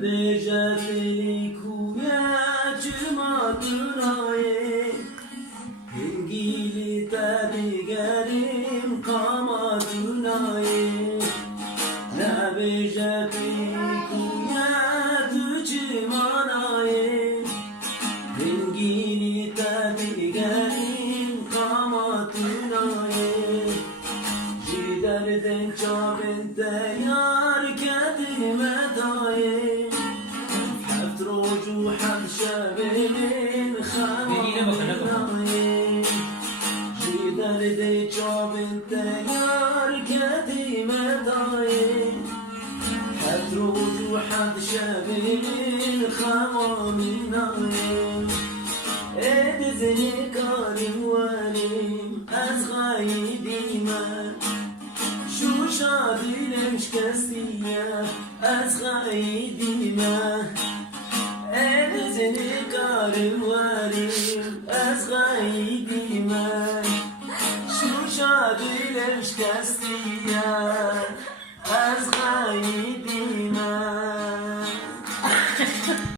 Nebejefeli kuya cümadınayı Hengili tedigerim kamadınayı Nebejefeli kuya cümanayı Hengili tedigerim kamadınayı Ciderden çabinde yar kedime dayı روجوحا شابين خامناي جدار دي جابن تيار كديمة داي حد روجوحا شابين خامناي ادزني كارم وانيم ازغاي ديما شو شادي لمش كسية ازغاي ديما Seni karım varım azgaydime Şu şadiler şkestiya azgaydime